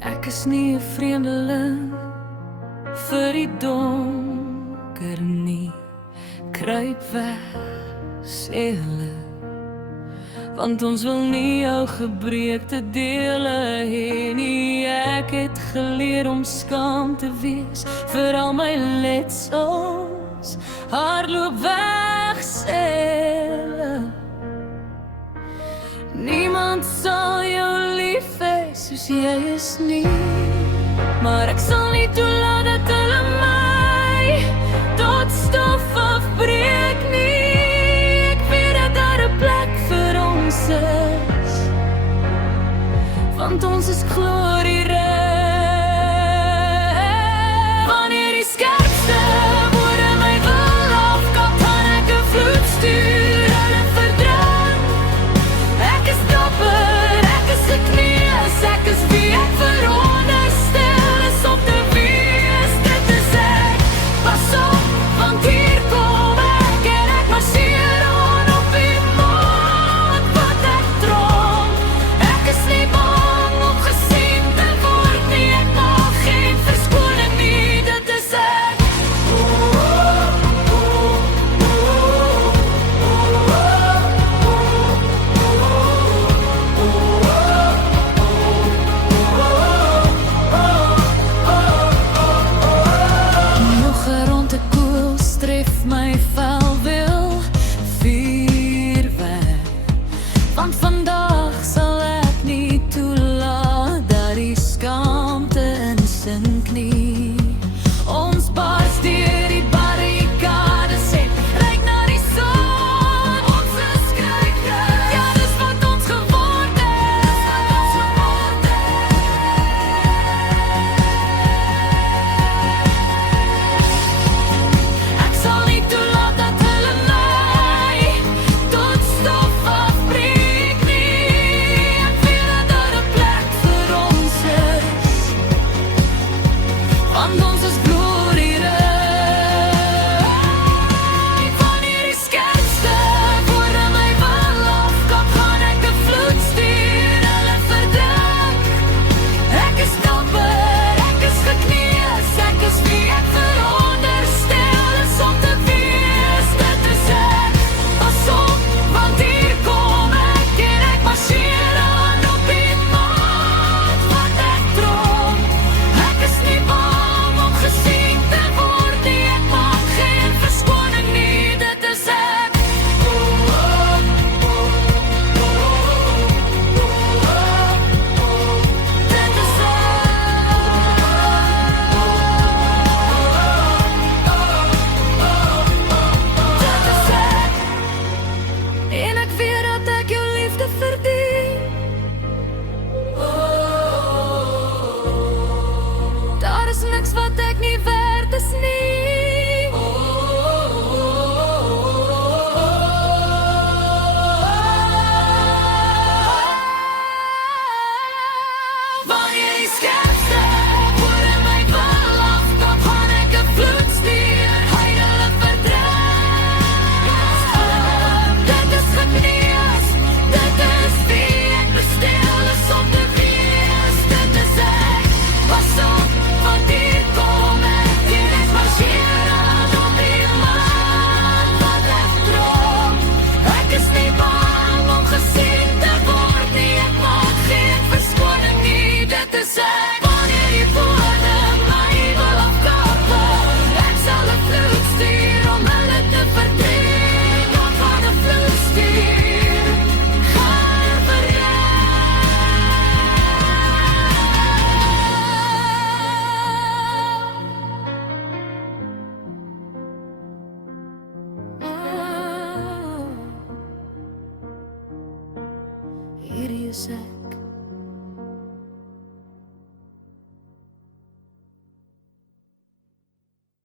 Ek is nie 'n vreemdeling vir die donker nie. Kruip weg, sê hulle, want ons wil nie jou gebreekte dele hê nie. Ek het geleer om skaam te wees vir al my letsels. Hardloop weg, sê hulle. Niemand sal jou lief hê soos jy is nie. Maar ek sal nie toelaat dat hulle my tot stof afbreek nie. Ek weet dat daar 'n plek vir ons is, want ons is glorieryk. Wanneer die skerpste woorde my wil afkap, gaan ek 'n vloed stuur, hulle verdrink. Ek is dapper, ek is 'n kneus, ek is wie ek veronderstel is om te wees. Dit is ek, pas op, want hier kom ek en ek marseer aan op die maat wat ek droom. Ek is nie bang om gesien te word nie, ek maak geen verskoning nie, dit is ek. Nog 'n ronde koels tref my vel wil vuur weg, want vandag sal ek nie toelaat dat die skaamte insink nie. Ons bars deur die barrikades en ryk na die son. Ons is krykers, ja dis wat ons geword het. Ek sal nie toelaat dat hulle my tot stof afbreek nie. Ek weet dat daar 'n plek vir ons is, want ons is glorieryk. Wanneer die skerpste woorde my wil afkap, gaan ek 'n vloed stuur, hulle verdrink. Ek is dapper, ek is gekneus, ek is wie ek veronderstel is om te wees. Dit is ek, pas op, want hier kom ek en ek marseer aan op die maat wat ek droom. Ek is nie bang om gesien te word nie, ek maak geen verskoning nie, dit is ek. Dit is ek. En ek weet dat ek jou liefde verdien. Daar is niks wat ek nie werd is nie. Wanneer die skerpste woorde my wil afkap, gaan ek 'n vloed stuur, hulle verdrink. Dit is gekneus, dit is wie ek bestel is om te wees. Dit is ek, pas op, want hier kom ek en ek marseer aan op die maat wat ek droom. Ek is nie bang om gesien te word nie, ek maak geen verskoning nie, dit is ek. Wanneer die woorde my wil afkap, ek sal 'n vloed stuur om hulle te verdrink. Ek gaan 'n vloed stuur, gaan vir jou. Hierdie is ek.